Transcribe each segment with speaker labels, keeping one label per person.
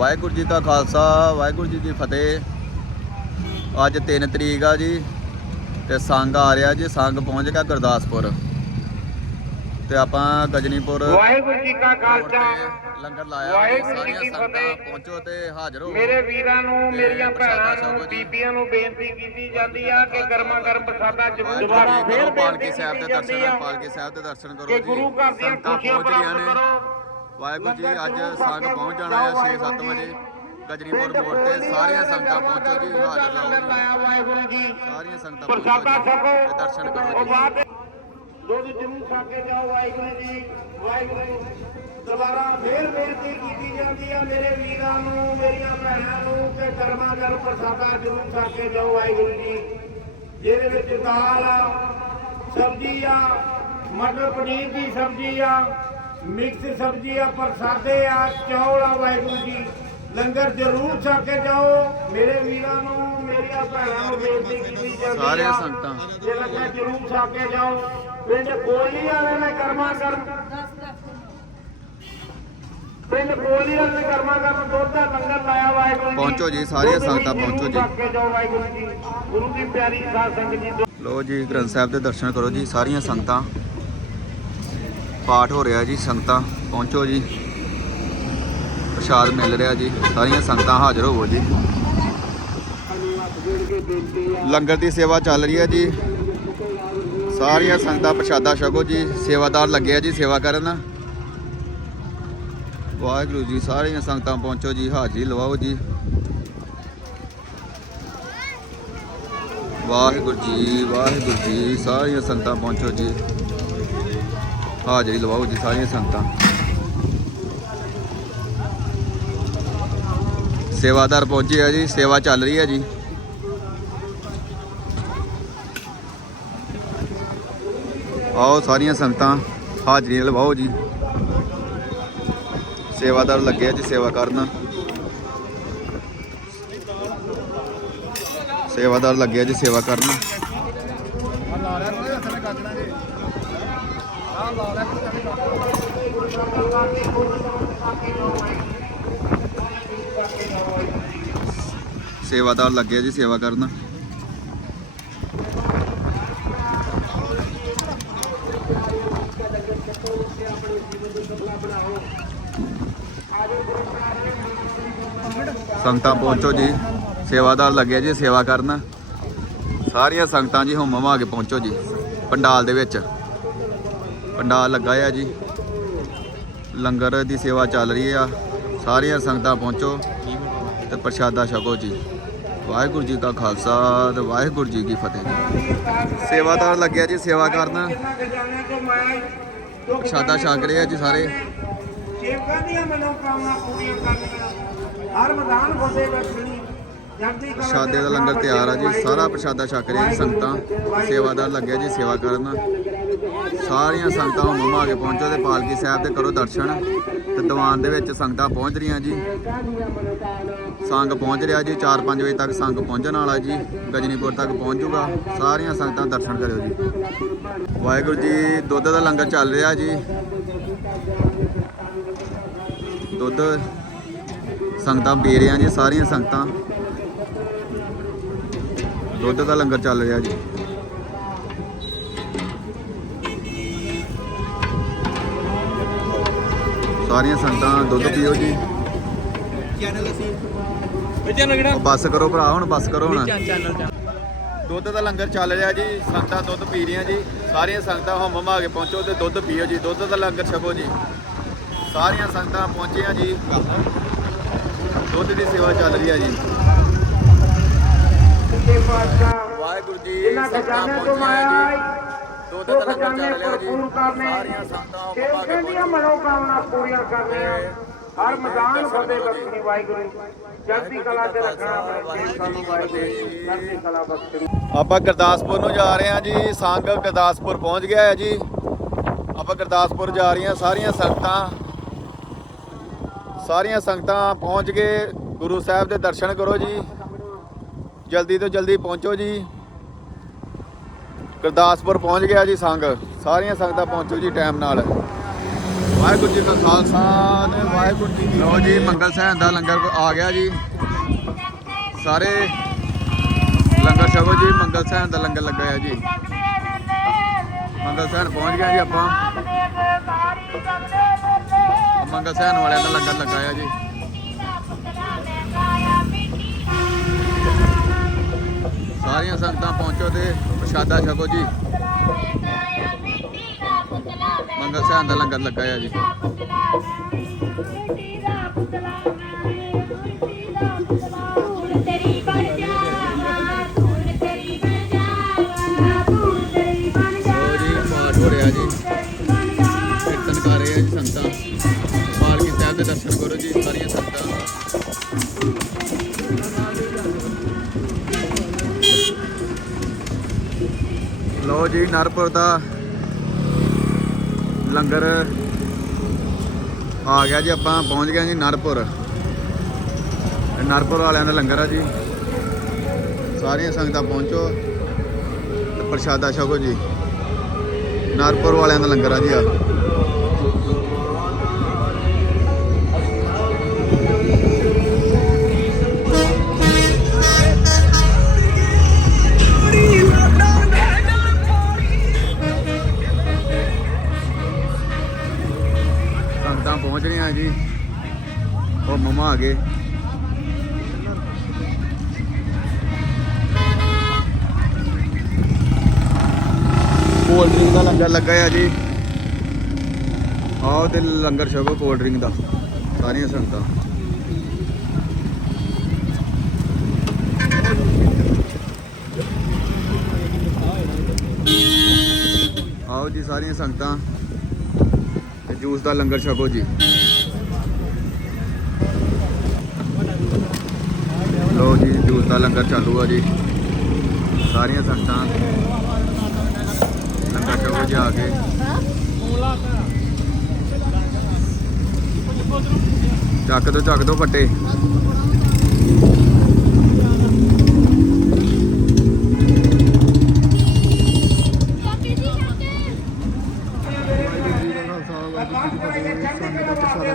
Speaker 1: ਵਾਹਿਗੁਰੂ ਜੀ ਕਾ ਖਾਲਸਾ ਵਾਹਿਗੁਰੂ ਜੀ ਦੀ ਫਤਿਹ। ਅੱਜ 3 ਤਰੀਕ ਆ ਜੀ ਤੇ ਸੰਗ ਆ ਰਿਹਾ ਜੀ ਸੰਗ ਪਹੁੰਚ ਗਿਆ ਗੁਰਦਾਸਪੁਰ। ਤੇ ਆਪਾਂ ਗਜਨੀਪੁਰ
Speaker 2: ਵਾਹਿਗੁਰੂ ਜੀ ਕਾ ਖਾਲਸਾ।
Speaker 1: ਲੰਗਰ ਲਾਇਆ
Speaker 2: ਵਾਹਿਗੁਰੂ ਜੀ ਕੀ ਫਤਿਹ।
Speaker 1: ਪਹੁੰਚੋ ਤੇ ਹਾਜ਼ਰ ਹੋ।
Speaker 2: ਮੇਰੇ ਵੀਰਾਂ ਨੂੰ ਮੇਰੀਆਂ ਭੈਣਾਂ ਨੂੰ। ਬੀਬੀਆਂ ਨੂੰ ਬੇਨਤੀ ਕੀਤੀ ਜਾਂਦੀ ਆ ਕਿ ਗਰਮਾ ਗਰਮ ਪ੍ਰਸਾਦਾ ਜ਼ਰੂਰ ਫੇਰ
Speaker 1: ਪਾਲਕੀ ਸਾਹਿਬ ਦੇ ਦਰਸ਼ਨ ਪਾਲਕੀ ਸਾਹਿਬ ਦੇ ਦਰਸ਼ਨ ਕਰੋ ਜੀ।
Speaker 2: ਗੁਰੂ ਘਰ ਦੀਆਂ ਖੁਸ਼ੀਆਂ ਪ੍ਰਾਪਤ ਕਰੋ।
Speaker 1: ਵਾਹਿਗੁਰੂ ਜੀ ਅੱਜ ਸੰਗ ਪਹੁੰਚ ਜਾਣਾ ਹੈ 6-7 ਵਜੇ। ਗਜਨੀਪੁਰ ਮੋੜ ਤੇ ਸਾਰੀਆਂ ਸੰਗਤਾਂ ਪਹੁੰਚੋ ਜੀ ਹਾਜ਼ਰ
Speaker 2: ਵਾਹਿਗੁਰੂ ਜੀ।
Speaker 1: ਸਾਰੀਆਂ ਸੰਗਤਾਂ
Speaker 2: ਪ੍ਰਸਾਦਾ ਛਕੋ
Speaker 1: ਦਰਸ਼ਨ ਕਰੋ ਜੀ।
Speaker 2: ਦੁੱਧ ਜ਼ਰੂਰ ਖਾ ਕੇ ਜਾਓ ਵਾਹਿਗੁਰੂ ਜੀ। ਵਾਹਿਗੁਰੂ ਦੁਬਾਰਾ ਫੇਰ ਬੇਨਤੀ ਕੀਤੀ ਜਾਂਦੀ ਆ ਮੇਰੇ ਵੀਰਾਂ ਨੂੰ ਮੇਰੀਆਂ ਭੈਣਾਂ ਨੂੰ ਕਿ ਗਰਮਾ ਗਰਮ ਪ੍ਰਸਾਦਾ ਜ਼ਰੂਰ ਖਾ ਕੇ ਜਾਓ ਵਾਹਿਗੁਰੂ ਜੀ। ਜਿਹਦੇ ਵਿੱਚ ਦਾਲ ਆ ਸਬਜ਼ੀ ਆ ਮਟਰ ਪਨੀਰ ਦੀ ਸਬਜ਼ੀ ਆ ਮਿਕਸ ਸਬਜ਼ੀ ਆ ਪ੍ਰਸਾਦੇ ਆ ਚੌਲ ਆ ਵਾਹਿਗੁਰੂ ਜੀ। ਲੰਗਰ ਜ਼ਰੂਰ ਛਕ ਕੇ ਜਾਓ। ਮੇਰੇ ਵੀਰਾਂ ਨੂੰ ਮੇਰੀਆਂ ਭੈਣਾਂ ਨੂੰ ਬੇਨਤੀ ਕੀਤੀ ਜਾਂਦੀ ਆ।
Speaker 1: ਸਾਰੀਆਂ ਸੰਗਤਾਂ।
Speaker 2: ਜੇ ਲੰਗਰ ਜ਼ਰੂਰ ਛਕ ਕੇ ਜਾਓ। ਪਿੰਡ ਕੋਲੀ ਵਾਲੇ ਨੇ ਕਰਮਾ ਕਰਮ ਪਿੰਡ ਕੋਲੀ ਵਾਲੇ ਨੇ ਕਰਮਾ ਕਰਮ ਦੁੱਧ ਦਾ ਲੰਗਰ ਲਾਇਆ ਵਾਹਿਗੁਰੂ ਜੀ।
Speaker 1: ਪਹੁੰਚੋ ਜੀ, ਸਾਰੀਆਂ ਸੰਗਤਾਂ ਪਹੁੰਚੋ ਜੀ।
Speaker 2: ਛਕ ਕੇ ਜਾਓ ਵਾਹਿਗੁਰੂ ਜੀ। ਗੁਰੂ ਦੀ ਪਿਆਰੀ ਸਾਧ ਸੰਗਤ ਜੀ
Speaker 1: ਲੋ ਜੀ ਗ੍ਰੰਥ ਸਾਹਿਬ ਦੇ ਦਰਸ਼ਨ ਕਰੋ ਜੀ ਸਾਰੀਆਂ ਸੰਗਤਾਂ। ਪਾਠ ਹੋ ਰਿਹਾ ਜੀ, ਸੰਗਤਾਂ, ਪਹੁੰਚੋ ਜੀ। ਪ੍ਰਸ਼ਾਦ ਮਿਲ ਰਿਹਾ ਜੀ, ਸਾਰੀਆਂ ਸੰਗਤਾਂ ਹਾਜ਼ਰ ਹੋਵੋ ਜੀ। ਲੰਗਰ ਦੀ ਸੇਵਾ ਚੱਲ ਰਹੀ ਹੈ ਜੀ। ਸਾਰੀਆਂ ਸੰਗਤਾਂ ਪ੍ਰਸ਼ਾਦਾ ਛਕੋ ਜੀ, ਸੇਵਾਦਾਰ ਲੱਗੇ ਆ ਜੀ ਸੇਵਾ ਕਰਨ। ਵਾਹਿਗੁਰੂ ਜੀ, ਸਾਰੀਆਂ ਸੰਗਤਾਂ ਪਹੁੰਚੋ ਜੀ, ਹਾਜ਼ਰੀ ਲਵਾਓ ਜੀ। ਵਾਹਿਗੁਰੂ ਜੀ ਵਾਹਿਗੁਰੂ ਜੀ, ਸਾਰੀਆਂ ਸੰਗਤਾਂ ਪਹੁੰਚੋ ਜੀ। ਹਾਜ਼ਰੀ ਲਵਾਓ ਜੀ ਸਾਰੀਆਂ ਸੰਗਤਾਂ ਸੇਵਾਦਾਰ ਪਹੁੰਚੇ ਆ ਜੀ ਸੇਵਾ ਚੱਲ ਰਹੀ ਹੈ ਜੀ ਆਓ ਸਾਰੀਆਂ ਸੰਗਤਾਂ ਹਾਜ਼ਰੀਆਂ ਲਵਾਓ ਜੀ ਸੇਵਾਦਾਰ ਲੱਗੇ ਆ ਜੀ ਸੇਵਾ ਕਰਨ ਸੇਵਾਦਾਰ ਲੱਗੇ ਆ ਜੀ ਸੇਵਾ ਕਰਨ ਸੇਵਾਦਾਰ ਲੱਗੇ ਆ ਜੀ ਸੇਵਾ ਕਰਨ। ਸੰਗਤਾਂ ਪਹੁੰਚੋ ਜੀ। ਸੇਵਾਦਾਰ ਲੱਗੇ ਜੀ ਸੇਵਾ ਕਰਨ। ਸਾਰੀਆਂ ਸੰਗਤਾਂ ਜੀ ਹੁਮ ਹੁਮਾ ਕੇ ਪਹੁੰਚੋ ਜੀ, ਪੰਡਾਲ ਦੇ ਵਿੱਚ। ਪੰਡਾਲ ਲੱਗਾ ਆ ਜੀ। ਲੰਗਰ ਦੀ ਸੇਵਾ ਚੱਲ ਰਹੀ ਆ। ਸਾਰੀਆਂ ਸੰਗਤਾਂ ਪਹੁੰਚੋ ਤੇ ਪ੍ਰਸ਼ਾਦਾ ਛਕੋ ਜੀ। ਵਾਹਿਗੁਰੂ ਜੀ ਕਾ ਖਾਲਸਾ ਤੇ ਵਾਹਿਗੁਰੂ ਜੀ ਕੀ ਫਤਿਹ ਸੇਵਾਦਾਰ ਲੱਗਿਆ ਜੀ ਸੇਵਾ ਕਰਨ। ਪ੍ਰਸ਼ਾਦਾ ਛਕ ਰਹੇ ਆ ਜੀ ਸਾਰੇ।
Speaker 2: ਸੇਵਕਾਂ ਦੀਆਂ ਮਨੋਕਾਮਨਾ ਪੂਰੀਆਂ ਕਰਨੀਆਂ ਹਰ ਮੈਦਾਨ ਫਤਿਹ ਬਖਸ਼ਣੀ
Speaker 1: ਪ੍ਰਸ਼ਾਦੇ ਦਾ ਲੰਗਰ ਤਿਆਰ ਆ ਜੀ ਸਾਰਾ ਪ੍ਰਸ਼ਾਦਾ ਛਕ ਰਹੇ ਜੀ ਸੰਗਤਾਂ। ਸੇਵਾਦਾਰ ਲੱਗਿਆ ਜੀ ਸੇਵਾ ਕਰਨ। ਸਾਰੀਆਂ ਸੰਗਤਾਂ ਹੁਮ ਹੁਮਾ ਕੇ ਪਹੁੰਚੋ ਤੇ ਪਾਲਕੀ ਸਾਹਿਬ ਦੇ ਕਰੋ ਦਰਸ਼ਨ। ਤੇ ਦੀਵਾਨ ਦੇ ਵਿੱਚ ਸੰਗਤਾਂ ਪਹੁੰਚ ਰਹੀਆਂ ਜੀ। ਸੰਗ ਪਹੁੰਚ ਰਿਹਾ ਜੀ 4-5 ਵਜੇ ਤੱਕ ਸੰਗ ਪਹੁੰਚਣ ਵਾਲਾ ਜੀ, ਗਜਨੀਪੁਰ ਤੱਕ ਪਹੁੰਚ ਜੂਗਾ ਸਾਰੀਆਂ ਸੰਗਤਾਂ ਦਰਸ਼ਨ ਕਰਿਓ ਜੀ। ਵਾਹਿਗੁਰੂ ਜੀ, ਦੁੱਧ ਦਾ ਲੰਗਰ ਚੱਲ ਰਿਹਾ ਜੀ। ਦੁੱਧ ਸੰਗਤਾਂ ਪੀ ਰਹੀਆਂ ਜੀ, ਸਾਰੀਆਂ ਸੰਗਤਾਂ। ਦੁੱਧ ਦਾ ਲੰਗਰ ਚੱਲ ਰਿਹਾ ਜੀ। ਸਾਰੀਆਂ ਸੰਗਤਾਂ ਦੁੱਧ ਪੀਓ ਜੀ। ਬੱਸ ਕਰੋ ਭਰਾ ਹੁਣ ਬੱਸ ਕਰੋ ਹੁਣ। ਦੁੱਧ ਦਾ ਲੰਗਰ ਚੱਲ ਰਿਹਾ ਜੀ ਸੰਗਤਾਂ ਦੁੱਧ ਪੀ ਰਹੀਆਂ ਜੀ। ਸਾਰੀਆਂ ਸੰਗਤਾਂ ਹਮ ਹਮਾ ਕੇ ਪਹੁੰਚੋ ਤੇ ਦੁੱਧ ਪੀਓ ਜੀ। ਦੁੱਧ ਦਾ ਲੰਗਰ ਛਕੋ ਜੀ। ਸਾਰੀਆਂ ਸੰਗਤਾਂ ਪਹੁੰਚੀਆਂ ਜੀ। ਦੁੱਧ ਦੀ ਸੇਵਾ ਚੱਲ ਰਹੀ ਹੈ ਜੀ। ਵਾਹਿਗੁਰੂ ਜੀ
Speaker 2: ਜਿਨ੍ਹਾਂ
Speaker 1: ਸੰਗਤਾਂ ਪਹੁੰਚੀਆਂ
Speaker 2: ਮਾਇਆ
Speaker 1: ਜੀ ਦੁੱਧ ਦਾ ਲੰਗਰ ਚੱਲ ਰਿਹਾ ਜੀ।
Speaker 2: ਭਰਪੂਰ ਕਰਨੇ
Speaker 1: ਸਾਰੀਆਂ ਸੰਗਤਾਂ ਹਮ ਹਮਾ ਕੇ
Speaker 2: ਸੇਵਕਾਂ ਦੀਆਂ ਮਨੋਕਾਮਨਾ ਪੂਰੀਆਂ ਕਰਨੀਆਂ ਹਰ ਮੈਦਾਨ ਫਤਿਹ ਬਖਸ਼ਣੀ ਵਾਹਿਗੁਰੂ ਜਗਦੀ ਕਲਾ ਤੇ ਰੱਖਣਾ ਆਪਣੇ ਸੇਵਕਾਂ ਨੂੰ ਵਾਹਿਗੁਰੂ ਜਗਦੀ ਕਲਾ ਬਖਸ਼ਣੀ
Speaker 1: ਆਪਾਂ ਗੁਰਦਾਸਪੁਰ ਨੂੰ ਜਾ ਰਹੇ ਹਾਂ ਜੀ। ਸੰਗ ਗੁਰਦਾਸਪੁਰ ਪਹੁੰਚ ਗਿਆ ਹੈ ਜੀ। ਆਪਾਂ ਗੁਰਦਾਸਪੁਰ ਜਾ ਰਹੀਆਂ ਸਾਰੀਆਂ ਸੰਗਤਾਂ ਸਾਰੀਆਂ ਸੰਗਤਾਂ ਪਹੁੰਚ ਕੇ ਗੁਰੂ ਸਾਹਿਬ ਦੇ ਦਰਸ਼ਨ ਕਰੋ ਜੀ। ਜਲਦੀ ਤੋਂ ਜਲਦੀ ਪਹੁੰਚੋ ਜੀ। ਗੁਰਦਾਸਪੁਰ ਪਹੁੰਚ ਗਿਆ ਜੀ ਸੰਗ। ਸਾਰੀਆਂ ਸੰਗਤਾਂ ਪਹੁੰਚੋ ਜੀ ਟਾਈਮ ਨਾਲ। ਵਾਹਿਗੁਰੂ ਜੀ ਕਾ ਖਾਲਸਾ ਤੇ ਵਾਹਿਗੁਰੂ ਜੀ ਕੀ ਲੋ ਜੀ, ਮੰਗਲ ਸਹਿਣ ਦਾ ਲੰਗਰ ਆ ਗਿਆ ਜੀ। ਸਾਰੇ ਲੰਗਰ ਛਕੋ ਜੀ, ਮੰਗਲ ਸਹਿਣ ਦਾ ਲੰਗਰ ਲੱਗਾ ਹੈ ਜੀ। ਮੰਗਲ ਸਹਿਣ ਪਹੁੰਚ ਗਿਆ ਜੀ ਆਪਾਂ। ਮੰਗਲ ਸਹਿਣ ਵਾਲਿਆਂ ਦਾ ਲੰਗਰ ਲੱਗਾ ਹੈ ਜੀ। ਸਾਰੀਆਂ ਸੰਗਤਾਂ ਪਹੁੰਚੋ ਤੇ ਪ੍ਰਸ਼ਾਦਾ ਛਕੋ ਜੀ। ਮੰਗਲ ਸਹਿਣ ਦਾ ਲੰਗਰ ਲੱਗਾ ਹੈ ਜੀ। ਲੋ ਜੀ, ਨਰਪੁਰ ਦਾ ਲੰਗਰ ਆ ਗਿਆ ਜੀ, ਆਪਾਂ ਪਹੁੰਚ ਗਏ ਜੀ ਨਰਪੁਰ। ਨਰਪੁਰ ਵਾਲਿਆਂ ਦਾ ਲੰਗਰ ਆ ਜੀ। ਸਾਰੀਆਂ ਸੰਗਤਾਂ ਪਹੁੰਚੋ ਤੇ ਪ੍ਰਸ਼ਾਦਾ ਛਕੋ ਜੀ। ਨਰਪੁਰ ਵਾਲਿਆਂ ਦਾ ਲੰਗਰ ਆ ਜੀ ਆ। ਪਹੁੰਚ ਜੀ। ਉਹ ਮਮਾ ਆ ਗਏ। ਕੋਲਡ ਡਰਿੰਕ ਦਾ ਲੰਗਰ ਲੱਗਾ ਹੈ ਜੀ। ਆਓ ਤੇ ਲੰਗਰ ਛਕੋ ਕੋਲਡ ਡਰਿੰਕ ਦਾ। ਸਾਰੀਆਂ ਸੰਗਤਾਂ। ਆਓ ਜੀ, ਸਾਰੀਆਂ ਸੰਗਤਾਂ। ਤੇ ਜੂਸ ਦਾ ਲੰਗਰ ਛਕੋ ਜੀ। ਲੋ ਜੀ, ਜੂਸ ਦਾ ਲੰਗਰ ਚਾਲੂ ਆ ਜੀ। ਸਾਰੀਆਂ ਸੰਗਤਾਂ ਲੰਗਰ ਛਕੋ ਜੀ ਆ ਕੇ। ਚੱਕ ਦੋ ਚੱਕ ਦੋ ਫੱਟੇ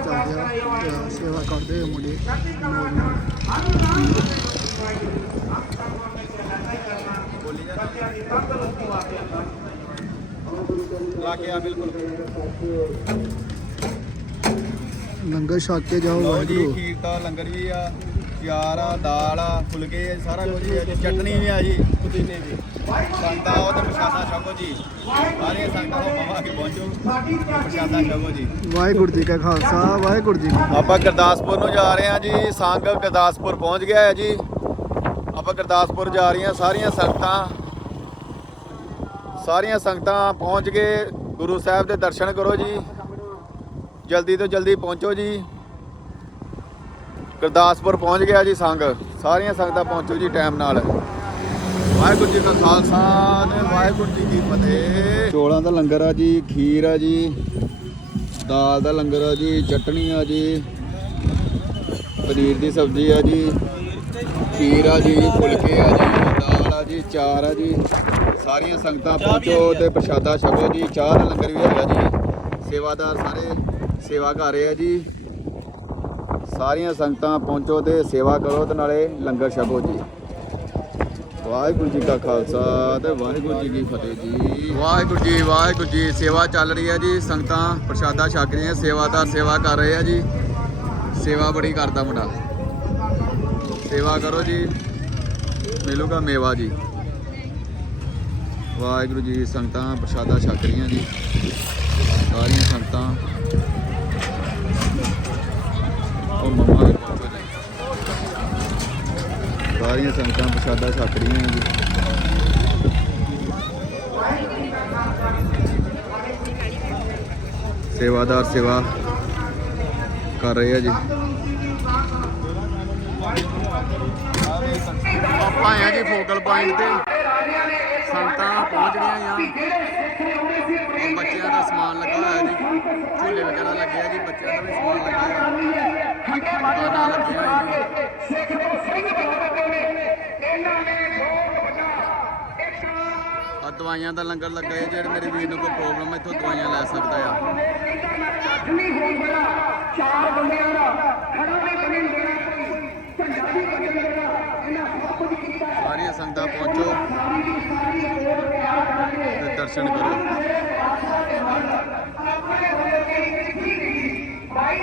Speaker 3: ਸੇਵਾ ਕਰਦੇ ਆ ਮੁੰਡੇ ਨੌਜਵਾਨ
Speaker 1: ਆ ਬਿਲਕੁਲ।
Speaker 3: ਲੰਗਰ ਛਕ ਕੇ ਜਾਓ
Speaker 1: ਲਓ ਜੀ
Speaker 3: ਵਾਹਿਗੁਰੂ।
Speaker 1: ਖੀਰ ਦਾ ਲੰਗਰ ਵੀ ਆ ਚਾਰ ਆ ਦਾਲ ਆ ਫੁਲਕੇ ਆ ਸਾਰਾ ਕੁਝ ਹੀ ਆ ਜੀ। ਚਟਨੀ ਵੀ ਆ ਜੀ। ਪੁਦੀਨੇ ਦੀ ਸੰਗਤਾਂ ਆਓ ਤੇ ਪ੍ਰਸ਼ਾਦਾ ਛਕੋ ਜੀ। ਸਾਰੇ ਸੰਗਤਾਂ ਨੂੰ ਮਵਾ ਕੇ ਪਹੁੰਚੋ। ਤੇ ਪ੍ਰਸ਼ਾਦਾ ਛਕੋ ਜੀ।
Speaker 3: ਵਾਹਿਗੁਰੂ ਜੀ ਕਾ ਖਾਲਸਾ ਵਾਹਿਗੁਰੂ ਜੀ ਕੀ
Speaker 1: ਆਪਾਂ ਗੁਰਦਾਸਪੁਰ ਨੂੰ ਜਾ ਰਹੇ ਹਾਂ ਜੀ। ਸੰਗ ਗੁਰਦਾਸਪੁਰ ਪਹੁੰਚ ਗਿਆ ਹੈ ਜੀ। ਆਪਾਂ ਗੁਰਦਾਸਪੁਰ ਜਾ ਰਹੀਆਂ ਸਾਰੀਆਂ ਸੰਗਤਾਂ। ਸਾਰੀਆਂ ਸੰਗਤਾਂ ਪਹੁੰਚ ਕੇ ਗੁਰੂ ਸਾਹਿਬ ਦੇ ਦਰਸ਼ਨ ਕਰੋ ਜੀ। ਜਲਦੀ ਤੋਂ ਜਲਦੀ ਪਹੁੰਚੋ ਜੀ। ਗੁਰਦਾਸਪੁਰ ਪਹੁੰਚ ਗਿਆ ਜੀ ਸੰਗ। ਸਾਰੀਆਂ ਸੰਗਤਾਂ ਪਹੁੰਚੋ ਜੀ ਟਾਈਮ ਨਾਲ। ਵਾਹਿਗੁਰੂ ਜੀ ਕਾ ਖਾਲਸਾ ਤੇ ਵਾਹਿਗੁਰੂ ਜੀ ਕੀ ਫਤਿਹ। ਚੋਲਾਂ ਦਾ ਲੰਗਰ ਆ ਜੀ, ਖੀਰ ਆ ਜੀ, ਦਾਲ ਦਾ ਲੰਗਰ ਆ ਜੀ ਚਟਣੀ ਆ ਜੀ, ਪਨੀਰ ਦੀ ਸਬਜ਼ੀ ਆ ਜੀ, ਖੀਰ ਆ ਜੀ, ਫੁਲਕੇ ਆ ਜੀ, ਦਾਲ ਆ ਜੀ, ਚਾਰ ਆ ਜੀ। ਸਾਰੀਆਂ ਸੰਗਤਾਂ ਪਹੁੰਚੋ ਤੇ ਪ੍ਰਸ਼ਾਦਾ ਛਕੋ ਜੀ, ਚਾਹ ਦਾ ਲੰਗਰ ਵੀ ਹੈਗਾ ਜੀ। ਸੇਵਾਦਾਰ ਸਾਰੇ ਸੇਵਾ ਕਰ ਰਹੇ ਆ ਜੀ। ਸਾਰੀਆਂ ਸੰਗਤਾਂ ਪਹੁੰਚੋ ਤੇ ਸੇਵਾ ਕਰੋ ਤੇ ਨਾਲੇ ਲੰਗਰ ਛਕੋ ਜੀ। ਵਾਹਿਗੁਰੂ ਜੀ ਕਾ ਖਾਲਸਾ ਤੇ ਵਾਹਿਗੁਰੂ ਜੀ ਕੀ ਫਤਿਹ ਜੀ। ਵਾਹਿਗੁਰੂ ਜੀ ਵਾਹਿਗੁਰੂ ਜੀ, ਸੇਵਾ ਚੱਲ ਰਹੀ ਹੈ ਜੀ। ਸੰਗਤਾਂ ਪ੍ਰਸ਼ਾਦਾ ਛਕ ਰਹੀਆਂ, ਸੇਵਾਦਾਰ ਸੇਵਾ ਕਰ ਰਹੇ ਆ ਜੀ। ਸੇਵਾ ਬੜੀ ਕਰਦਾ ਮੁੰਡਾ। ਸੇਵਾ ਕਰੋ ਜੀ। ਮਿਲੂਗਾ ਮੇਵਾ ਜੀ। ਵਾਹਿਗੁਰੂ ਜੀ ਸੰਗਤਾਂ, ਪ੍ਰਸ਼ਾਦਾ ਛਕ ਰਹੀਆਂ ਜੀ। ਸਾਰੀਆਂ ਸੰਗਤਾਂ। ਉਹ ਮੰਮਾ ਦੇ ਪਹੁੰਚੋ ਜੀ। ਸਾਰੀਆਂ ਸੰਗਤਾਂ ਪ੍ਰਸ਼ਾਦਾ ਛਕ ਰਹੀਆਂ ਜੀ। ਸੇਵਾਦਾਰ ਸੇਵਾ ਕਰ ਰਹੇ ਆ ਜੀ। ਆਪਾਂ ਆ ਜੀ ਫੋਕਲ ਪੁਆਇੰਟ ਤੇ। ਸੰਗਤਾਂ ਪਹੁੰਚ ਗਈਆਂ ਆ। ਬੱਚਿਆਂ ਦਾ ਸਮਾਨ ਲੱਗਾ ਹੋਇਆ ਜੀ। ਝੂਲੇ ਵਗੈਰਾ ਲੱਗੇ ਆ ਜੀ, ਬੱਚਿਆਂ ਦਾ ਵੀ ਸਮਾਨ ਲੱਗਾ ਹੋਇਆ। ਦੁਕਾਨਾਂ ਲੱਗੀਆਂ ਹੋਈਆਂ ਜੀ। ਆ ਦਵਾਈਆਂ ਦਾ ਲੰਗਰ ਲੱਗਾ ਹੈ ਜਿਹੜੇ ਮੇਰੇ ਵੀਰ ਨੂੰ ਕੋਈ ਪ੍ਰੋਬਲਮ ਹੈ ਇੱਥੋਂ ਦਵਾਈਆਂ ਲੈ ਸਕਦਾ ਆ।
Speaker 2: ਚਾਰ ਬੰਦਿਆਂ ਦਾ ਖੜਾ ਨਹੀਂ ਬਣਨ ਦੇਣਾ
Speaker 1: ਸਾਰੀਆਂ ਸੰਗਤਾਂ ਪਹੁੰਚੋ। ਤੇ ਦਰਸ਼ਨ ਕਰੋ।
Speaker 2: ਬਾਈ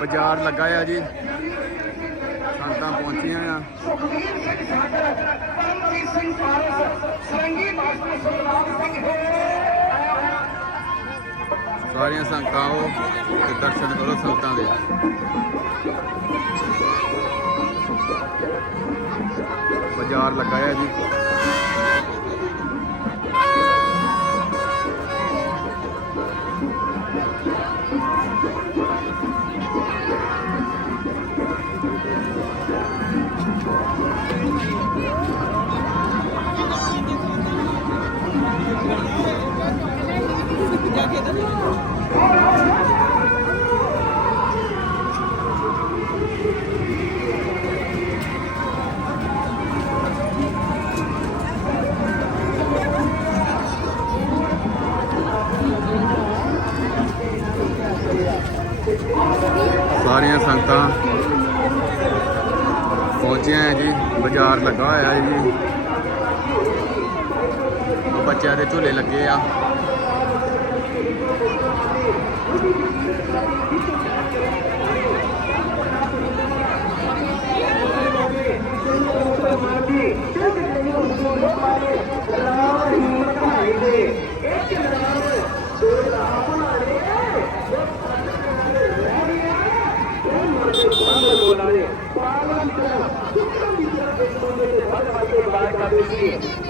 Speaker 1: ਬਾਜ਼ਾਰ ਲੱਗਾ ਆ ਜੀ। ਸੰਗਤਾਂ ਪਹੁੰਚੀਆਂ ਆ।
Speaker 2: ਸਿੰਘ ਸਾਗਰ ਸਰੰਗੀ ਮਾਸਟਰ ਸੁਖਨਾਮ ਸਿੰਘ ਹੋਏ
Speaker 1: ਸਾਰੀਆਂ ਸੰਗਤਾਂ ਆਓ ਤੇ ਦਰਸ਼ਨ ਕਰੋ ਸੰਗਤਾਂ ਦੇ। ਬਾਜ਼ਾਰ ਲੱਗਾ ਜੀ। ਸਾਰੀਆਂ ਸੰਗਤਾਂ ਪਹੁੰਚੀਆਂ ਹੈ ਜੀ, ਬਾਜ਼ਾਰ ਲੱਗਾ ਹੋਇਆ ਹੈ ਜੀ। ਬੱਚਿਆਂ ਦੇ ਝੂਲੇ ਲੱਗੇ ਆ।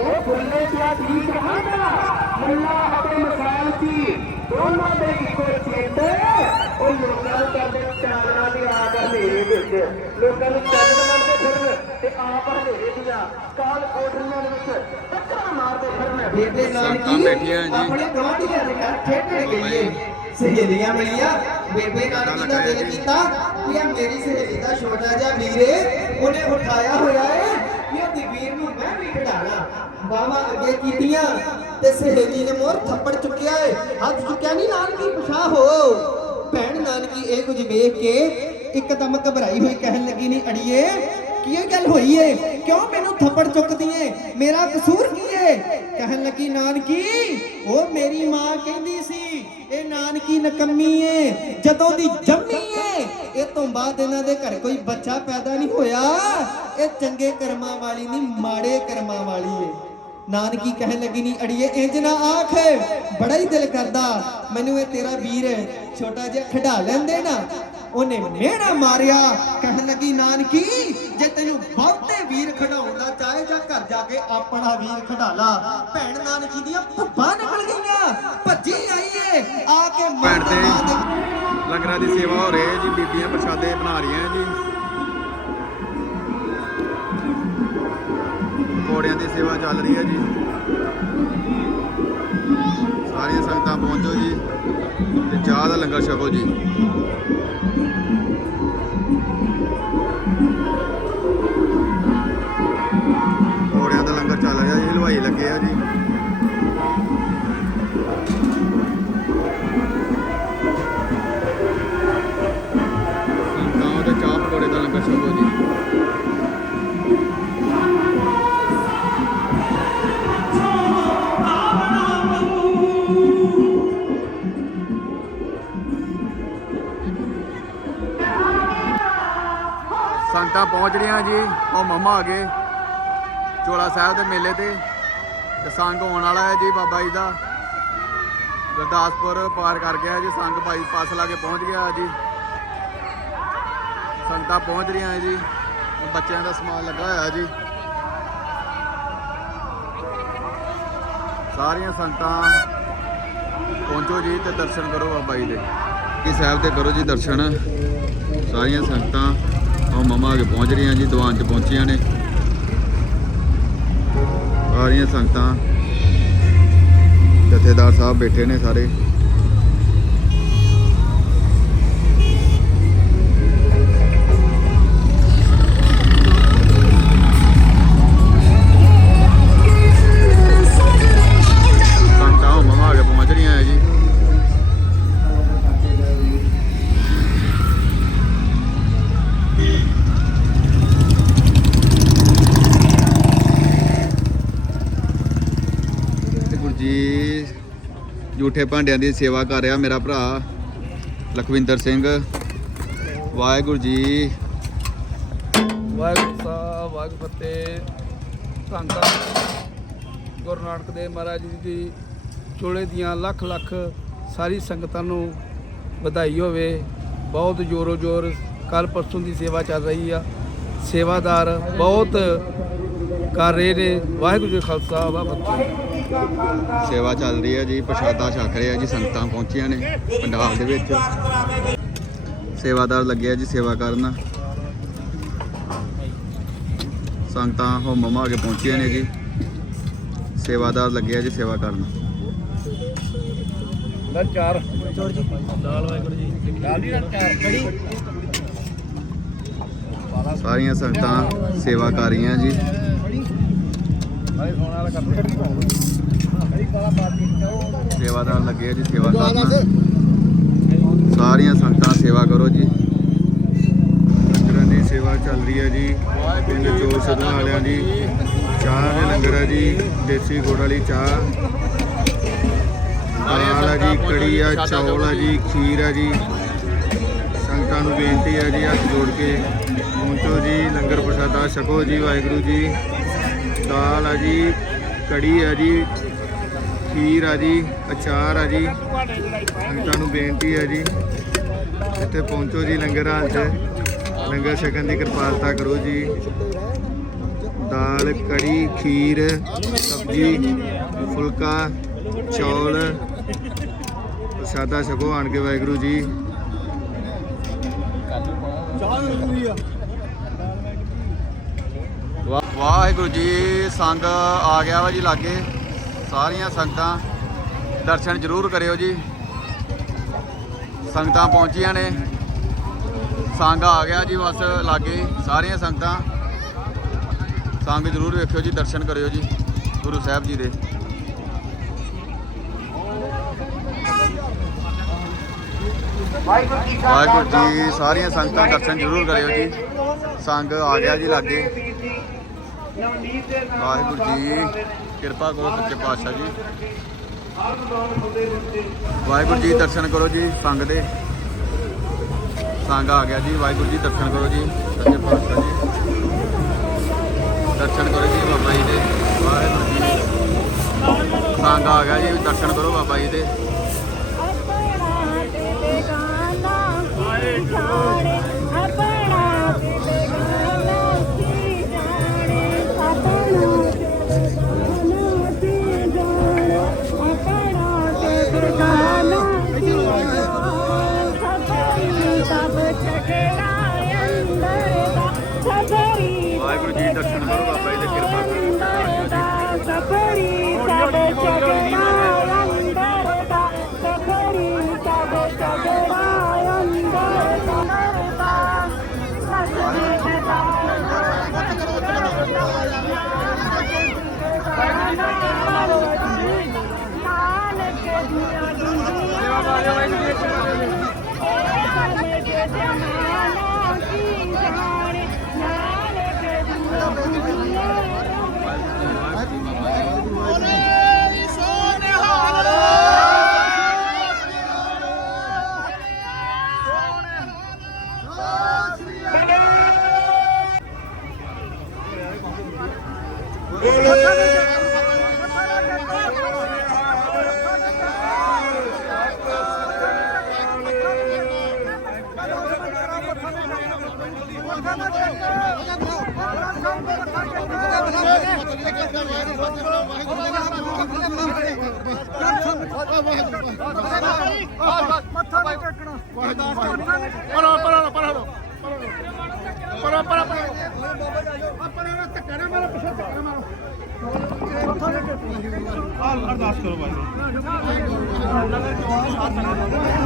Speaker 2: ਉਹ ਫੁੱਲੇ ਪਿਆ ਠੀਕ ਰਹਾਗਾ ਮੁੱਲਾ ਅਤੇ ਮਸਾਲ ਸੀ ਦੋਨਾਂ ਦੇ ਇੱਕੋ ਚੇਤੇ ਉਹ ਲੋਕਾਂ ਨੂੰ ਕਹਿੰਦੇ ਚਾਨਣਾ ਦੀ ਆਗ ਹਨੇਰੇ ਵਿੱਚ। ਲੋਕਾਂ ਨੂੰ ਚਾਨਣ ਮੰਨਦੇ ਫਿਰਨ ਤੇ ਆਪ ਹਨੇਰੇ ਦੀਆਂ ਕਾਲ ਕੋਠੜੀਆਂ ਦੇ ਵਿੱਚ ਟੱਕਰਾਂ ਮਾਰਦੇ ਫਿਰਨ।
Speaker 4: ਬੇਬੇ
Speaker 1: ਬੈਠੀਆਂ ਜੀ।
Speaker 4: ਆਪਣੇ ਗਵਾਂਢੀਆਂ ਦੇ ਘਰ ਖੇਡਣ ਗਈਏ। ਸਹੇਲੀਆਂ ਮਿਲੀਆਂ। ਬੇਬੇ ਨਾਨਕੀ ਦਾ ਦਿਲ ਕੀਤਾ ਕਿ ਇਹ ਮੇਰੀ ਸਹੇਲੀ ਦਾ ਛੋਟਾ ਜਿਹਾ ਵੀਰੇ ਉਹਨੇ ਉਠਾਇਆ ਹੋਇਆ ਏ ਕਿ ਉਹਦੀ ਵੀਰ ਨੂੰ ਮੈਂ ਵੀ ਖਿਡਾਣਾ। ਬਾਵਾ ਅੱਗੇ ਕੀਤੀਆਂ। ਤੇ ਸਹੇਲੀ ਨੇ ਮੋਰ ਥੱਪੜ ਚੁੱਕਿਆ ਏ। ਹੱਥ ਚੁੱਕਿਆ ਨਹੀਂ ਨਾਨਕੀ ਪਛਾ ਹੋ। ਭੈਣ ਨਾਨਕੀ ਇਹ ਕੁਝ ਵੇਖ ਕੇ ਇੱਕਦਮ ਘਬਰਾਈ ਹੋਈ, ਕਹਿਣ ਲੱਗੀ ਨਹੀਂ ਅੜੀਏ, ਕੀ ਇਹ ਗੱਲ ਹੋਈ ਏ? ਕਿਉਂ ਮੈਨੂੰ ਥੱਪੜ ਚੁੱਕਦੀ ਏ? ਮੇਰਾ ਕਸੂਰ ਕੀ ਏ? ਕਹਿਣ ਲੱਗੀ, ਨਾਨਕੀ, ਉਹ ਮੇਰੀ ਮਾਂ ਕਹਿੰਦੀ ਸੀ, ਇਹ ਨਾਨਕੀ ਨਕੰਮੀ ਏ, ਜਦੋਂ ਦੀ ਜੰਮੀ ਏ। ਇਹ ਤੋਂ ਬਾਅਦ ਇਹਨਾਂ ਦੇ ਘਰ ਕੋਈ ਬੱਚਾ ਪੈਦਾ ਨਹੀਂ ਹੋਇਆ। ਇਹ ਚੰਗੇ ਕਰਮਾਂ ਵਾਲੀ ਨਹੀਂ ਮਾੜੇ ਕਰਮਾਂ ਵਾਲੀ ਏ। ਨਾਨਕੀ ਕਹਿਣ ਲੱਗੀ ਨਹੀਂ ਅੜੀਏ ਇੰਜ ਨਾ ਆਖ। ਬੜਾ ਹੀ ਦਿਲ ਕਰਦਾ। ਮੈਨੂੰ ਇਹ ਤੇਰਾ ਵੀਰ ਛੋਟਾ ਜਿਹਾ ਖਿਡਾ ਲੈਂਦੇ ਨਾ ਉਹਨੇ ਮਿਹਣਾ ਮਾਰਿਆ। ਕਹਿਣ ਲੱਗੀ ਨਾਨਕੀ ਜੇ ਤੈਨੂੰ ਬਹੁਤੇ ਵੀਰ ਖਿਡਾਉਣ ਦਾ ਚਾਹੇ ਜਾਂ ਘਰ ਜਾ ਕੇ ਆਪਣਾ ਵੀਰ ਖਿਡਾ ਲਾ ਭੈਣ ਨਾਨਕੀ ਦੀਆਂ ਭੁੱਬਾਂ ਨਿਕਲ ਗਈਆਂ। ਭੱਜੀ ਆਈ ਏ ਆ ਕੇ
Speaker 1: ਭੈਣ ਤੇ
Speaker 4: ਮਾਂ ਦੇ
Speaker 1: ਲੰਗਰਾਂ ਦੀ ਸੇਵਾ ਹੋ ਰਹੀ ਹੈ ਜੀ ਬੀਬੀਆਂ ਪ੍ਰਸ਼ਾਦੇ ਬਣਾ ਰਹੀਆਂ ਜੀ। ਘੋੜਿਆਂ ਦੀ ਸੇਵਾ ਚੱਲ ਰਹੀ ਹੈ ਜੀ। ਸਾਰੀਆਂ ਸੰਗਤਾਂ ਪਹੁੰਚੋ ਜੀ ਤੇ ਚਾਹ ਦਾ ਲੰਗਰ ਛਕੋ ਜੀ। ਘੋੜਿਆਂ ਦਾ ਲੰਗਰ ਚੱਲ ਰਿਹਾ ਜੀ, ਹਲਵਾਈ ਲੱਗੇ ਆ ਜੀ। ਸੰਗਤਾਂ ਉਹਦੇ ਚਾਹ ਪਕੌੜੇ ਦਾ ਲੰਗਰ ਛਕੋ ਜੀ। ਸੰਗਤਾਂ ਪਹੁੰਚ ਰਹੀਆਂ ਜੀ। ਉਹ ਮਮਾ ਆ ਗਏ। ਚੋਲਾ ਸਾਹਿਬ ਦੇ ਮੇਲੇ ਤੇ। ਤੇ ਸੰਗ ਆਉਣ ਵਾਲਾ ਹੈ ਜੀ ਬਾਬਾ ਜੀ ਦਾ। ਗੁਰਦਾਸਪੁਰ ਪਾਰ ਕਰ ਗਿਆ ਜੀ। ਸੰਗ ਭਾਈ ਪਾਸ ਲਾ ਕੇ ਪਹੁੰਚ ਗਿਆ ਜੀ। ਸੰਗਤਾਂ ਪਹੁੰਚ ਰਹੀਆਂ ਹੈ ਜੀ। ਬੱਚਿਆਂ ਦਾ ਸਮਾਨ ਲੱਗਾ ਹੋਇਆ ਜੀ। ਸਾਰੀਆਂ ਸੰਗਤਾਂ ਪਹੁੰਚੋ ਜੀ ਤੇ ਦਰਸ਼ਨ ਕਰੋ ਬਾਬਾ ਜੀ ਦੇ। ਕੀ ਸਾਹਿਬ ਦੇ ਕਰੋ ਜੀ ਦਰਸ਼ਨ। ਸਾਰੀਆਂ ਸੰਗਤਾਂ ਉਹ ਮਮਾ ਅਗੇ ਪਹੁੰਚ ਰਹੀਆਂ ਜੀ, ਦੀਵਾਨ 'ਚ ਪਹੁੰਚੀਆਂ ਨੇ। ਸਾਰੀਆਂ ਸੰਗਤਾਂ। ਜਥੇਦਾਰ ਸਾਹਿਬ ਬੈਠੇ ਨੇ ਸਾਰੇ। ਜੂਠੇ ਭਾਂਡਿਆਂ ਦੀ ਸੇਵਾ ਕਰ ਰਿਹਾ ਮੇਰਾ ਭਰਾ ਲਖਵਿੰਦਰ ਸਿੰਘ। ਵਾਹਿਗੁਰੂ ਜੀ।
Speaker 5: ਵਾਹਿਗੁਰੂ ਸਾਹਿਬ ਵਾਹਿਗੁਰੂ ਫਤਿਹ। ਧੰਨ ਧੰਨ ਗੁਰੂ ਨਾਨਕ ਦੇਵ ਮਹਾਰਾਜ ਜੀ ਦੀ ਚੋਲੇ ਦੀਆਂ ਲੱਖ ਲੱਖ ਸਾਰੀ ਸੰਗਤਾਂ ਨੂੰ ਵਧਾਈ ਹੋਵੇ। ਬਹੁਤ ਜ਼ੋਰੋ ਜ਼ੋਰ ਕੱਲ ਪਰਸੋਂ ਦੀ ਸੇਵਾ ਚੱਲ ਰਹੀ ਆ। ਸੇਵਾਦਾਰ ਬਹੁਤ ਕਰ ਰਹੇ ਨੇ। ਵਾਹਿਗੁਰੂ ਜੀ ਖਾਲਸਾ, ਵਾਹਿਗੁਰੂ
Speaker 1: ਸੇਵਾ ਚੱਲ ਰਹੀ ਹੈ ਜੀ ਪ੍ਰਸ਼ਾਦਾ ਛਕ ਰਹੇ ਆ ਜੀ ਸੰਗਤਾਂ ਪਹੁੰਚੀਆਂ ਨੇ ਪੰਡਾਲ ਦੇ ਵਿੱਚ। ਸੇਵਾਦਾਰ ਲੱਗੇ ਆ ਜੀ ਸੇਵਾ ਕਰਨ। ਸੰਗਤਾਂ ਹੋਮ ਮਮਾ ਕੇ ਪਹੁੰਚੀਆਂ ਨੇ ਜੀ। ਸੇਵਾਦਾਰ ਲੱਗੇ ਆ ਜੀ ਸੇਵਾ ਕਰਨ।
Speaker 5: ਦਰ ਚਾਰ। ਜੋੜ ਜੀ। ਦਾਲ ਵਾਹਿਗੁਰੂ ਜੀ। ਦਾਲ ਦੀ ਚਾਰ। ਕੜੀ
Speaker 1: ਸਾਰੀਆਂ ਸੰਗਤਾਂ ਸੇਵਾ ਕਰ ਰਹੀਆਂ ਜੀ।
Speaker 5: ਭਾਈ ਸੋਨਾ ਵਾਲਾ ਕਰਦੇ। ਕੜੀ ਕਾਲਾ ਪਾ ਕੇ
Speaker 1: ਸੇਵਾਦਾਰ ਲੱਗੇ ਆ ਜੀ ਸੇਵਾ ਕਰਨ ਸਾਰੀਆਂ ਸੰਗਤਾਂ ਸੇਵਾ ਕਰੋ ਜੀ।
Speaker 6: ਲੰਗਰਾਂ ਦੀ ਸੇਵਾ ਚੱਲ ਰਹੀ ਹੈ ਜੀ। ਪਿੰਡ ਚੋਰ ਸਦਵਾ ਵਾਲਿਆਂ ਦੀ ਚਾਹ ਦੇ ਲੰਗਰ ਹੈ ਜੀ, ਦੇਸੀ ਗੁੜ ਵਾਲੀ ਚਾਹ। ਦਾਲ ਹੈ ਜੀ, ਕੜੀ ਆ, ਚੌਲ ਹੈ ਜੀ, ਖੀਰ ਹੈ ਜੀ। ਸੰਗਤਾਂ ਨੂੰ ਬੇਨਤੀ ਹੈ ਜੀ, ਹੱਥ ਜੋੜ ਕੇ ਪਹੁੰਚੋ ਜੀ, ਲੰਗਰ ਪ੍ਰਸ਼ਾਦਾ ਛਕੋ ਜੀ, ਵਾਹਿਗੁਰੂ ਜੀ। ਦਾਲ ਹੈ ਜੀ, ਕੜੀ ਹੈ ਜੀ ਖੀਰ ਆ ਜੀ, ਅਚਾਰ ਆ ਜੀ। ਤੁਹਾਨੂੰ ਬੇਨਤੀ ਹੈ ਜੀ, ਇੱਥੇ ਪਹੁੰਚੋ ਜੀ ਲੰਗਰ ਹਾਲ 'ਚ ਲੰਗਰ ਛਕਣ ਦੀ ਕਿਰਪਾਲਤਾ ਕਰੋ ਜੀ। ਦਾਲ, ਕੜੀ, ਖੀਰ, ਸਬਜੀ, ਫੁਲਕਾ, ਚੌਲ। ਪ੍ਰਸ਼ਾਦਾ ਛਕੋ ਆਣ ਕੇ ਵਾਹਿਗੁਰੂ ਜੀ।
Speaker 1: ਵਾ- ਵਾਹਿਗੁਰੂ ਜੀ, ਸੰਗ ਆ ਗਿਆ ਵਾ ਜੀ ਲਾਗੇ। ਸਾਰੀਆਂ ਸੰਗਤਾਂ ਦਰਸ਼ਨ ਜ਼ਰੂਰ ਕਰਿਓ ਜੀ। ਸੰਗਤਾਂ ਪਹੁੰਚੀਆਂ ਨੇ। ਸੰਗ ਆ ਗਿਆ ਜੀ ਬਸ ਲਾਗੇ ਸਾਰੀਆਂ ਸੰਗਤਾਂ। ਸੰਗ ਜ਼ਰੂਰ ਵੇਖਿਓ ਜੀ ਦਰਸ਼ਨ ਕਰਿਓ ਜੀ ਗੁਰੂ ਸਾਹਿਬ ਜੀ ਦੇ।
Speaker 2: ਵਾਹਿਗੁਰੂ ਜੀ
Speaker 1: ਸਾਰੀਆਂ ਸੰਗਤਾਂ ਦਰਸ਼ਨ ਜ਼ਰੂਰ ਕਰਿਓ ਜੀ। ਸੰਗ ਆ ਗਿਆ ਜੀ ਲਾਗੇ। ਵਾਹਿਗੁਰੂ ਜੀ, ਕਿਰਪਾ ਕਰੋ ਸੱਚੇ ਪਾਤਸ਼ਾਹ ਜੀ। ਵਾਹਿਗੁਰੂ ਜੀ, ਦਰਸ਼ਨ ਕਰੋ ਜੀ, ਸੰਗ ਦੇ। ਸੰਗ ਆ ਗਿਆ ਜੀ, ਵਾਹਿਗੁਰੂ ਜੀ, ਦਰਸ਼ਨ ਕਰੋ ਜੀ, ਸੱਚੇ ਪਾਤਸ਼ਾਹ ਜੀ। ਦਰਸ਼ਨ ਕਰੋ ਜੀ, ਬਾਬਾ ਜੀ ਦੇ। ਵਾਹਿਗੁਰੂ ਜੀ ਸੰਗ ਆ ਗਿਆ ਜੀ, ਦਰਸ਼ਨ ਕਰੋ ਬਾਬਾ ਜੀ ਦੇ।
Speaker 7: ਆਪਣਾ リーダーしてるから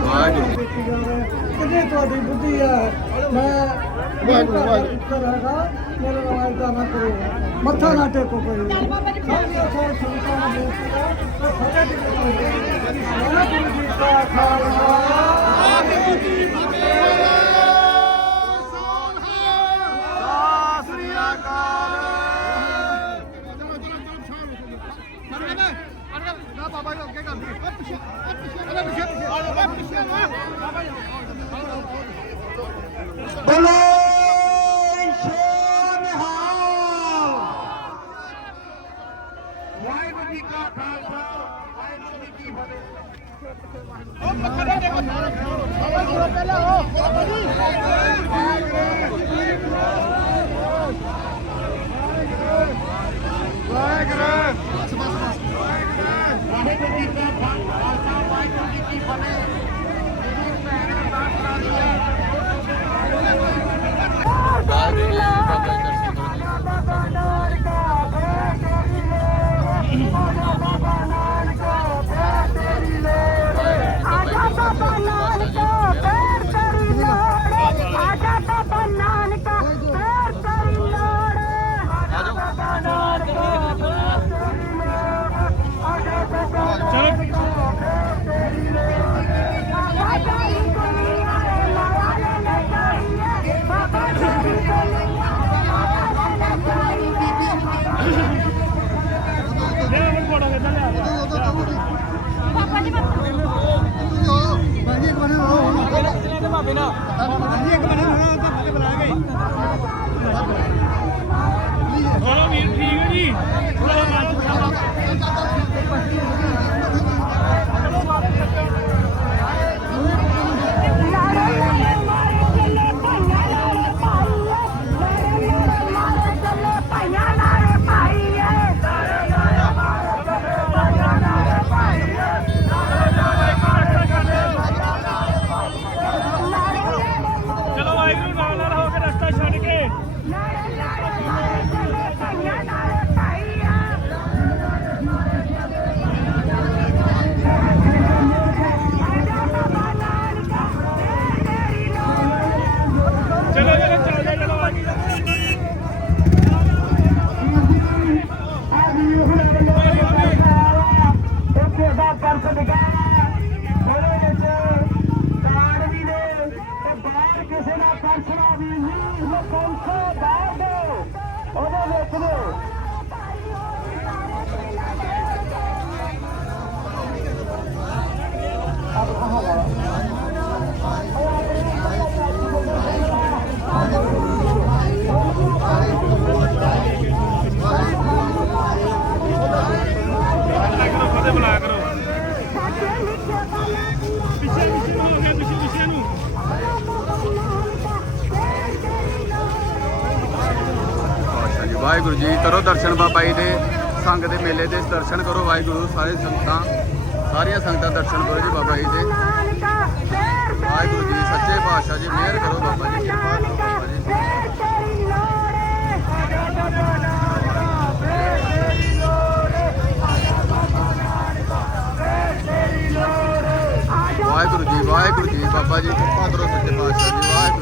Speaker 1: ਵਾਹਿਗੁਰੂ
Speaker 3: ਕਿੰਨੀ ਤੁਹਾਡੀ ਬੁੱਧੀ ਹੈ ਮੈਂ ਵਾਹਿਗੁਰੂ ਵਾਹਿਗੁਰੂ। ਹੈਗਾ ਮੇਰਾ ਨਾਮ ਦਾ ਨਾ ਕਰੋ। ਮੱਥਾ ਨਾ ਟੇਕੋ ਕੋਈ। ਬੇਨਤੀ ਹੈ ਕਿ ਫਤਿਹ ਦੀ ਜੀ ਕਾ ਖਾਲਸਾ। ਵਾਹਿਗੁਰੂ ਜੀ ਕੀ ਫਤਿਹ।
Speaker 2: ਚਲੋ ਕਰੋ
Speaker 1: ਦਰਸ਼ਨ ਬਾਬਾ ਜੀ ਦੇ ਸੰਗ ਦੇ ਮੇਲੇ ਦੇ ਦਰਸ਼ਨ ਕਰੋ, ਵਾਹਿਗੁਰੂ, ਸਾਰੇ ਸੰਗਤਾਂ, ਸਾਰੀਆਂ ਸੰਗਤਾਂ ਦਰਸ਼ਨ ਕਰੋ ਜੀ ਬਾਬਾ ਜੀ ਦੇ। ਵਾਹਿਗੁਰੂ ਜੀ, ਸੱਚੇ ਪਾਤਸ਼ਾਹ ਜੀ, ਮਿਹਰ ਕਰੋ ਬਾਬਾ ਜੀ ਕਿਰਪਾ ਕਰੋ ਬਾਬਾ ਜੀ ਵਾਹਿਗੁਰੂ ਜੀ ਵਾਹਿਗੁਰੂ ਜੀ, ਬਾਬਾ ਜੀ ਕਿਰਪਾ ਕਰੋ, ਸੱਚੇ ਪਾਤਸ਼ਾਹ ਜੀ, ਵਾਹਿਗੁਰੂ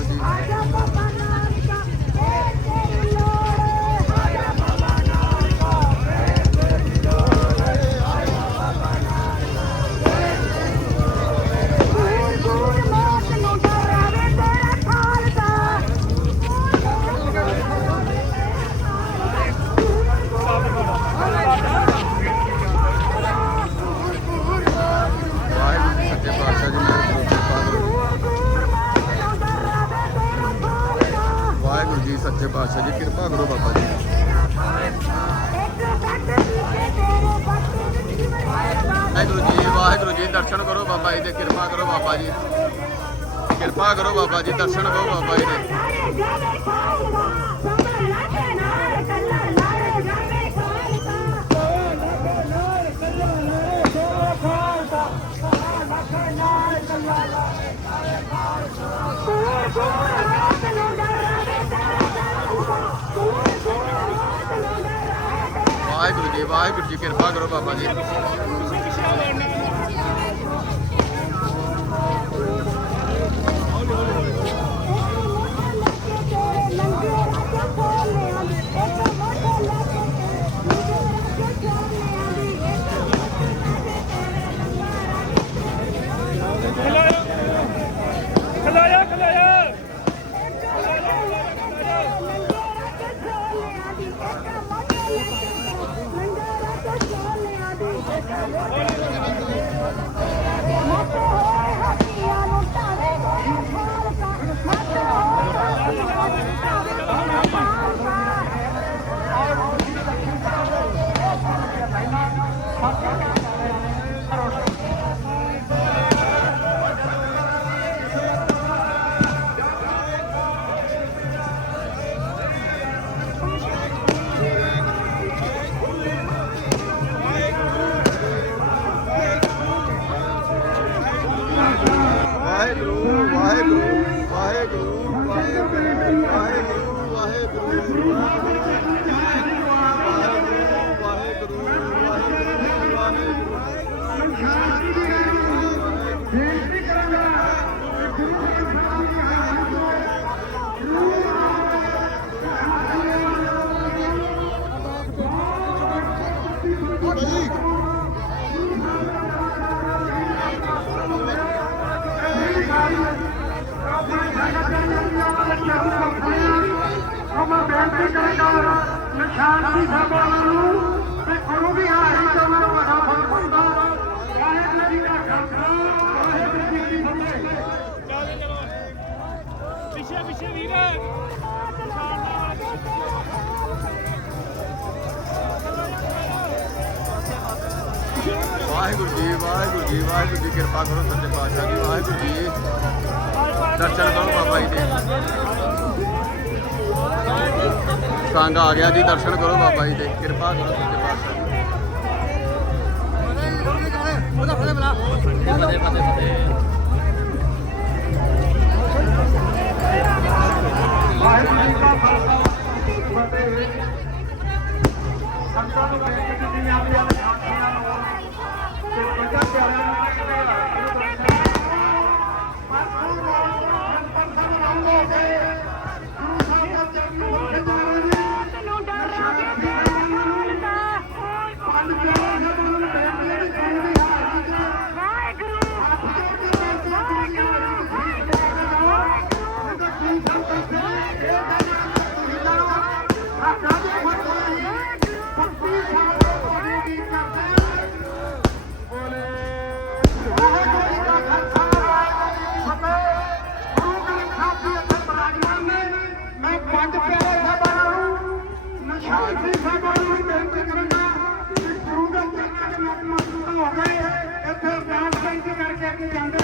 Speaker 1: ਦਰਸ਼ਨ ਕਰੋ ਬਾਬਾ ਜੀ ਦੇ। ਵਾਹਿਗੁਰੂ ਜੀ ਵਾਹਿਗੁਰੂ ਜੀ ਕਿਰਪਾ ਕਰੋ ਬਾਬਾ ਜੀ। ਮਤ ਹੋਏ ਹੱਥੀਆਂ ਨੂੰ ਟਾੜੇ ਕੋਈ ਖਾਲਸਾ ਮਤ ਹੋਏ ਹੱਥੀਆਂ ਨੂੰ ਜੀ
Speaker 2: ਸਾਹਿਬਾਨਾਂ ਨੂੰ ਤੇ ਗੁਰੂ ਦੀ ਹਾਜ਼ਰੀ ਚ ਉਹਨਾਂ ਨੂੰ ਵੱਡਾ ਫਲ ਮਿਲਦਾ ਵਾਹਿਗੁਰੂ ਜੀ ਦਾ ਖਾਲਸਾ ਵਾਹਿਗੁਰੂ ਜੀ ਕੀ ਫਤਿਹ
Speaker 8: ਚੱਲ ਚਲੋ ਪਿੱਛੇ ਪਿੱਛੇ ਵੀਰ
Speaker 1: ਵਾਹਿਗੁਰੂ ਜੀ ਵਾਹਿਗੁਰੂ ਜੀ ਵਾਹਿਗੁਰੂ ਜੀ ਕਿਰਪਾ ਕਰੋ ਸੱਚੇ ਪਾਤਸ਼ਾਹ ਜੀ ਵਾਹਿਗੁਰੂ ਜੀ ਦਰਸ਼ਨ ਕਰੋ ਬਾਬਾ ਜੀ ਦੇ ਸੰਗ ਆ ਗਿਆ ਜੀ, ਦਰਸ਼ਨ ਕਰੋ ਬਾਬਾ ਜੀ ਦੇ, ਕਿਰਪਾ ਕਰੋ ਸੱਚੇ ਪਾਤਸ਼ਾਹ ਜੀ
Speaker 2: ਸੰਤਾਂ ਨੂੰ ਬੇਨਤੀ ਕੀਤੀ ਜਾਂਦੀ ਹੈ। ਸਾਥੀਆਂ ਨੂੰ ਤੇ ਪੰਜਾਂ ਪਿਆਰਿਆਂ ਇੱਥੇ ਬਿਆਨ ਕਰਕੇ ਜਾਂਦੇ ਨੇ।